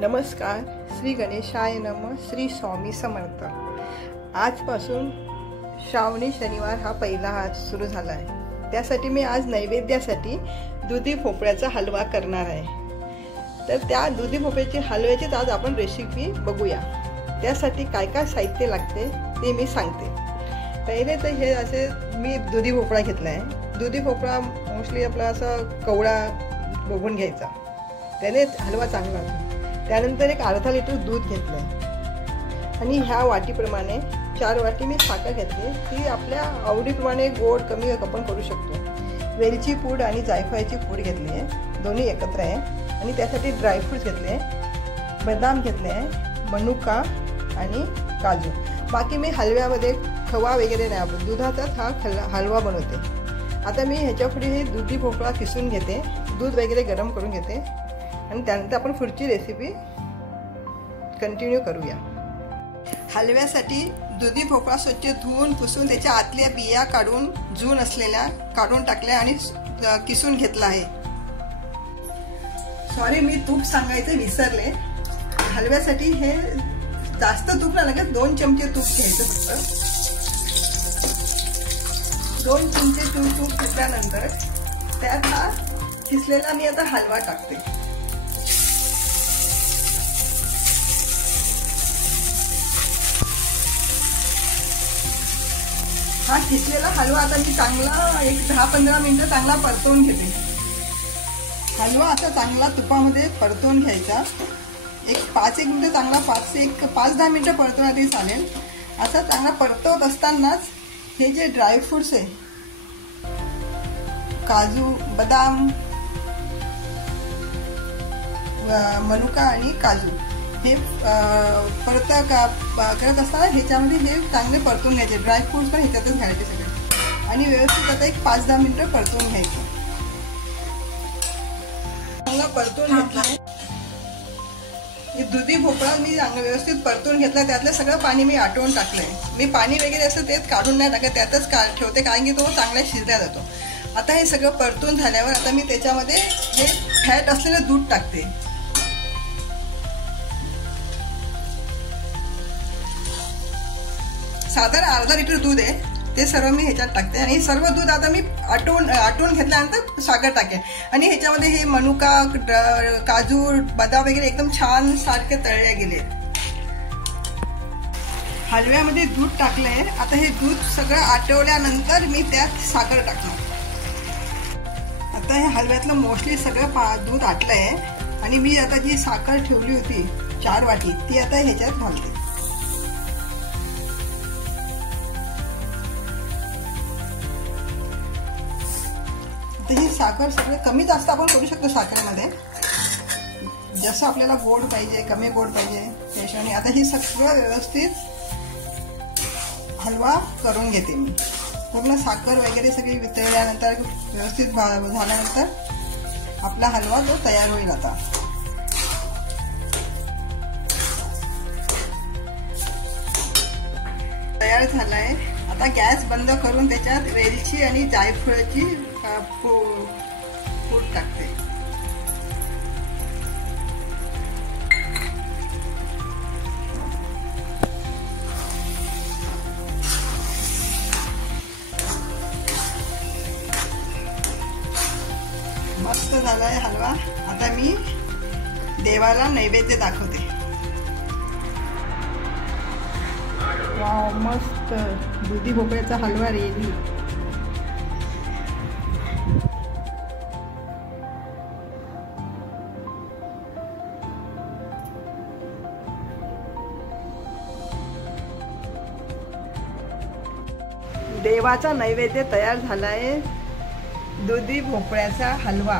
नमस्कार. श्री गणेशाय नमः. श्री स्वामी समर्थ. आजपासून श्रावणी शनिवार हा पहिला सुरू झाला आहे. त्यासाठी मी आज नैवेद्यासाठी दुधी भोपळ्याचा हलवा करणार आहे. तर त्या दुधी भोपळ्याची हलव्याचीच आज आपण रेसिपी बघूया. त्यासाठी काय काय साहित्य लागते ते मी सांगते. पहिले तर हे असे मी दुधी भोपळा घेतला आहे. दुधी भोपळा मोस्टली आपला असा कवळा बघून घ्यायचा, त्याने हलवा चांगला होतो. त्यानंतर एक अर्धा लिटर दूध घेतलं आहे आणि ह्या वाटीप्रमाणे 4 वाटी मी साखर घेतली. ती आपल्या आवडीप्रमाणे गोड कमी आपण करू शकतो. वेलची पूड आणि जायफळाची पूड घेतली आहे, दोन्ही एकत्र आहे. आणि त्यासाठी ड्रायफ्रूट्स घेतले, बदाम घेतले आहे, मनुका आणि काजू. बाकी मी हलव्यामध्ये खवा वगैरे नाही वापरत, दुधाचाच हा हलवा बनवते. आता मी ह्याच्यापुढे हे दुधी भोपळा किसून घेते, दूध वगैरे गरम करून घेते आणि त्यानंतर आपण पुढची रेसिपी कंटिन्यू करूया. हलव्यासाठी दुधी भोपळा स्वच्छ धुवून पुसून त्याच्या आतल्या बिया काढून जून असलेल्या काढून टाकल्या आणि किसून घेतला आहे. सॉरी, मी तूप सांगायचं विसरले. हलव्यासाठी हे जास्त तूप नाही लागत, 2 चमचे तूप घ्यायचं. फक्त 2 चमचे तूप घेतल्यानंतर त्यात हा किसलेला मी आता हलवा टाकते. हा किसलेला हलवा आता मी चांगला एक 10-15 मिनिटं चांगला परतवून घेते. हलवा असा चांगला तुपामध्ये परतवून घ्यायचा. एक 5-1 मिनिटं चांगला 5-10 मिनिटं परतवला तरी चालेल. असा चांगला परतवत असतानाच हे जे ड्रायफ्रूट्स आहे, काजू, बदाम, मनुका आणि काजू, हे करत असताना ह्याच्यामध्ये हे चांगले परतून घ्यायचे. ड्रायफ्रूट्स पण ह्याच्यातच घ्यायचे सगळे आणि व्यवस्थित आता एक 5-10 मिनिटं परतून घ्यायचं. चांगला परतून घेतला. दुधी भोपळा मी चांगला व्यवस्थित परतून घेतला. त्यातलं सगळं पाणी मी आटवून टाकलंय. मी पाणी वगैरे असं तेच काढून नाही टाकत, त्यातच ठेवते, कारण की तो चांगला शिजला जातो. आता हे सगळं परतून झाल्यावर आता मी त्याच्यामध्ये हे फॅट असलेलं दूध टाकते. साधारण अर्धा लिटर दूध आहे, ते सर्व मी ह्याच्यात टाकते. आणि सर्व दूध आता मी आटवून घेतल्यानंतर साखर टाकेन. आणि ह्याच्यामध्ये हे मनुका, काजू, बदाम वगैरे एकदम छान सारखे तळले गेले. हलव्यामध्ये दूध टाकलंय. आता हे दूध सगळं आटवल्यानंतर मी त्यात साखर टाकणार. आता हे हलव्यातलं मोस्टली सगळं दूध आटलंय आणि मी आता जी साखर ठेवली होती 4 वाटी, ती आता ह्याच्यात घालते. ही साखर सगळं कमी जास्त आपण करू शकतो साखरेमध्ये, जसं आपल्याला गोड पाहिजे, कमी गोड पाहिजे त्याच्याने. आता ही सगळं व्यवस्थित हलवा करून घेते मी. पूर्ण साखर वगैरे सगळी वितळल्यानंतर व्यवस्थित झाल्यानंतर आपला हलवा जो तयार होईल. आता तयार झालाय. आता गॅस बंद करून त्याच्यात वेलची आणि जायफळाची पूड टाकते. मस्त झालाय हलवा. आता मी देवाला नैवेद्य दाखवते. वाव, मस्त दुधी भोपळ्याचा हलवा रेडी. देवाचा नैवेद्य तयार झालाय, दुधी भोपळ्याचा हलवा.